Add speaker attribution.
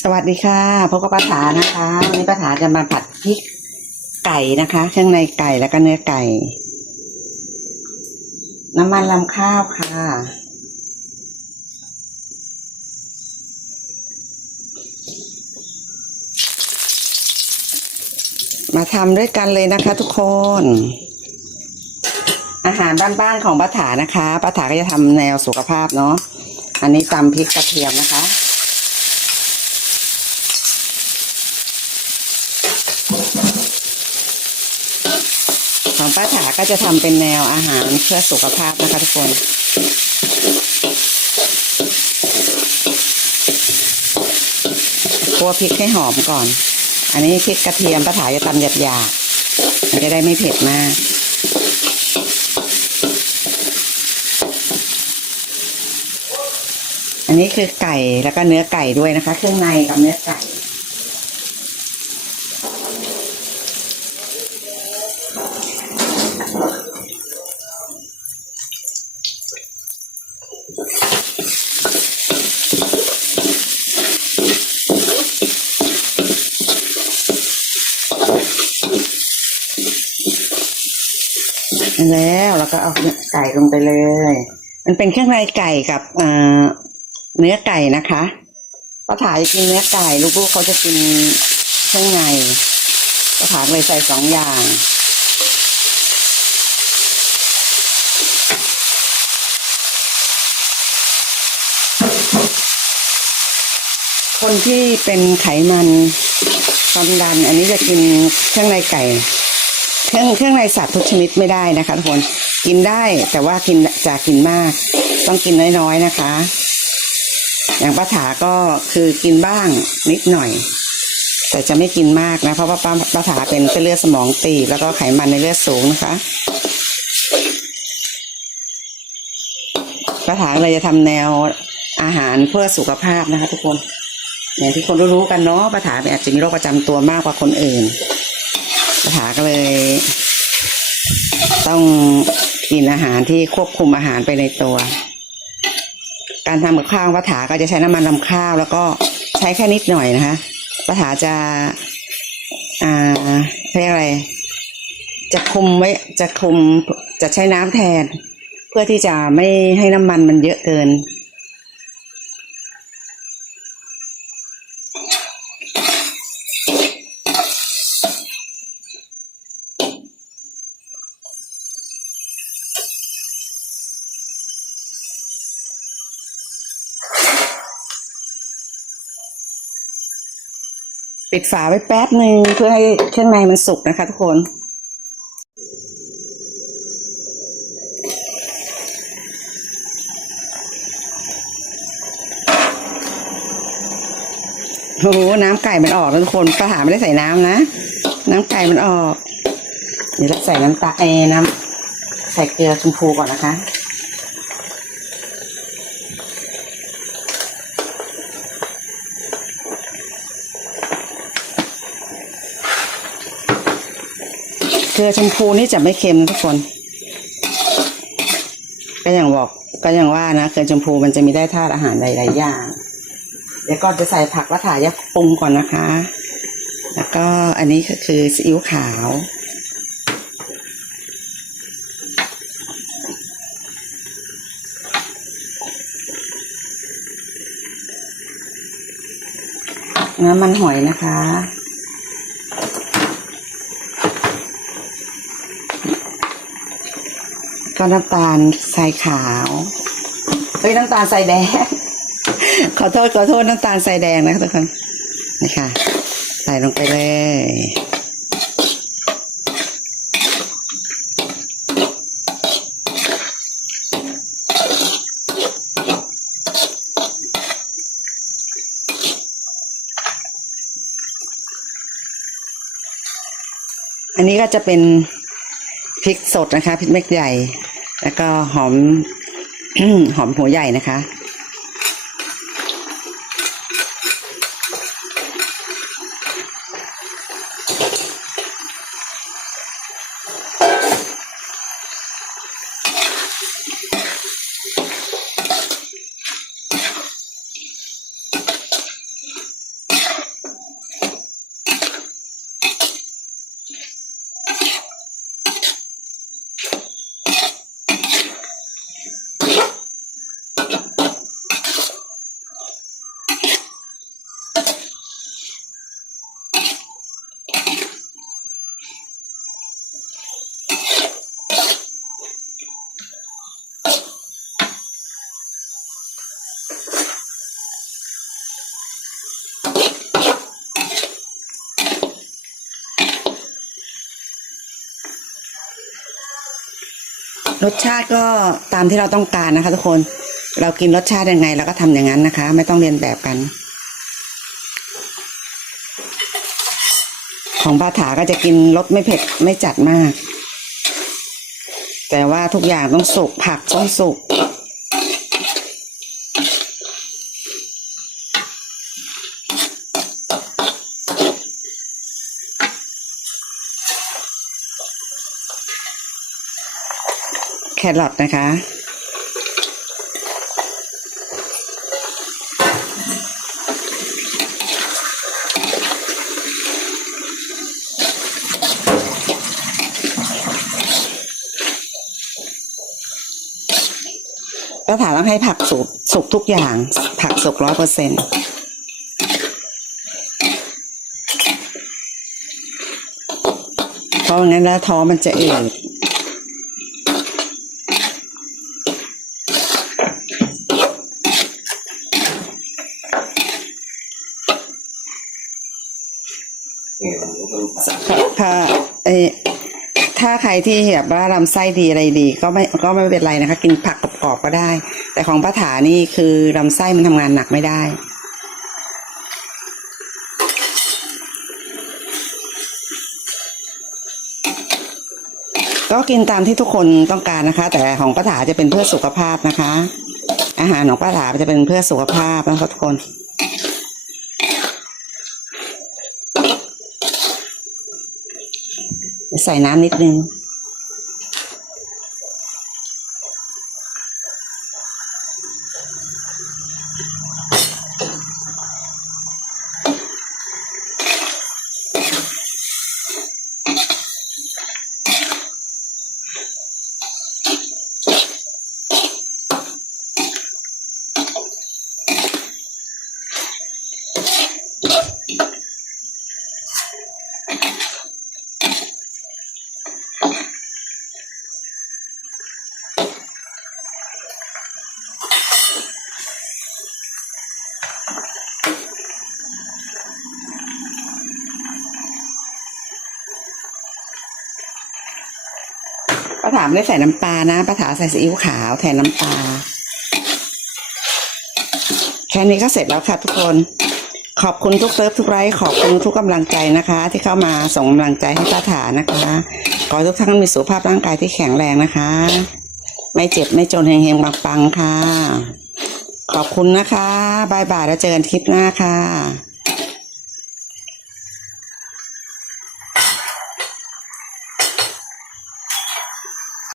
Speaker 1: สวัสดีค่ะพบกับป้าถานะคะวันนี้ป้าถาจะมาผัดพริกไก่นะคะ เครื่องในไก่แล้วก็เนื้อไก่ น้ำมันลำข้าวค่ะ มาทำด้วยกันเลยนะคะทุกคน อาหารบ้านๆของป้าถานะคะป้าถาก็จะทำแนวสุขภาพเนาะอันนี้ตำพริกกระเทียมนะคะ ของ ป้าถาก็จะทำเป็นแนวอาหารเพื่อสุขภาพนะคะทุกคน คั่วพริกให้หอมก่อน อันนี้พริกกระเทียมป้าถาจะตำหยาบๆมันจะได้ไม่เผ็ดมากอันนี้คือไก่แล้วก็เนื้อไก่ด้วยนะคะ เครื่องในกับเนื้อไก่ แล้วเราก็เอาไก่ลงไปเลย มันเป็นเครื่องในไก่กับเอเนื้อไก่นะคะป้าถาจะกินเนื้อไก่ลูกๆเขาจะกินเครื่องในป้าถาเลยใส่สองอย่างคนที่เป็นไขมันความดัน อันนี้จะกินเครื่องในไก่ เครื่องเครื่องในสัตว์ทุกชนิดไม่ได้นะคะทุกคนกินได้แต่ว่ากินจะกินมาก ต้องกินน้อยๆนะคะ อย่างป้าถาก็คือกินบ้างนิดหน่อย แต่จะไม่กินมากนะ เพราะว่าป้าป้าถาเป็นเส้นเลือดสมองตีแล้วก็ไขมันในเลือดสูงนะคะป้าถาเลยจะทำแนวอาหารเพื่อสุขภาพนะคะ ทุกคนอย่างที่คนรู้ๆกันเนาะป้าถาเนี่ยอาจจะมีโรคประจำตัวมากกว่าคนอื่น ป้าถาก็เลย ต้องกินอาหารที่ควบคุมอาหารไปในตัว การทำกับข้าวป้าถาก็จะใช้น้ำมันลำข้าว แล้วก็ใช้แค่นิดหน่อยนะคะป้าถาจะอ่าเรียกอะไร จะคุมไว้จะคุมจะใช้น้ำแทน เพื่อที่จะไม่ให้น้ำมันมันเยอะเกิน ปิดฝาไว้แป๊บหนึ่งเพื่อให้เครื่องในมันสุกนะคะทุกคน โอ้โหน้ำไก่มันออกแล้วทุกคนป้าถาไม่ได้ใส่น้ำนะ น้ำไก่มันออก เดี๋ยวเราใส่น้ำตาเอน้ำใส่เกลือชมพูก่อนนะคะ เกลือชมพูนี่จะไม่เค็มทุกคน ก็อย่างบอกก็อย่างว่านะเกลือชมพูมันจะมีได้ธาตุอาหารหลายๆอย่าง เดี๋ยวก่อนจะใส่ผักวัฏายะปรุงก่อนนะคะ แล้วก็อันนี้ก็คือซีอิ๊วขาวน้ำมันหอยนะคะ ก็น้ำตาลทรายขาวเฮ้ยน้ำตาลทรายแดง ขอโทษขอโทษน้ำตาลทรายแดงนะคะทุกคนนี่ค่ะใส่ลงไปเลยอันนี้ก็จะเป็นพริกสดนะคะพริกเม็ดใหญ่ แล้วก็หอมหอมหัวใหญ่นะคะ รสชาติก็ตามที่เราต้องการนะคะ ทุกคน เรากินรสชาติยังไงเราก็ทำอย่างนั้นนะคะ ไม่ต้องเรียนแบบกัน ของป้าถาก็จะกินรสไม่เผ็ดไม่จัดมาก แต่ว่าทุกอย่างต้องสุกผักต้องสุก รอทนะคะ ก็ถามต้องให้ผักสุกสุกทุกอย่าง ผักสุกร้อยเปอร์เซ็นเพราะงั้นแล้วท้องมันจะอืด ค่ะเอถ้าใครที่แบบว่าลำไส้ดีอะไรดี ก็ไม่ก็ไม่เป็นไรนะคะ กินผักกรอบๆก็ได้ แต่ของป้าถานี่คือลำไส้มันทำงานหนักไม่ได้ก็กินตามที่ทุกคนต้องการนะคะ แต่ของป้าถาจะเป็นเพื่อสุขภาพนะคะ อาหารของป้าถาจะเป็นเพื่อสุขภาพนะคะทุกคน ใส่น้ำนิดนึง ป้าถามไม่ได้ใส่น้ำปลานะป้าถาใส่ซีอิ๊วขาวแทนน้ำปลาแค่นี้ก็เสร็จแล้วค่ะทุกคน ขอบคุณทุกเซิร์ฟทุกไลค์ขอบคุณทุกกำลังใจนะคะ ที่เข้ามาส่งกำลังใจให้ป้าถานะคะ ขอทุกท่านมีสุขภาพร่างกายที่แข็งแรงนะคะ ไม่เจ็บไม่จนเฮงๆปังๆค่ะ ขอบคุณนะคะบายบายแล้วเจอกันคลิปหน้าค่ะ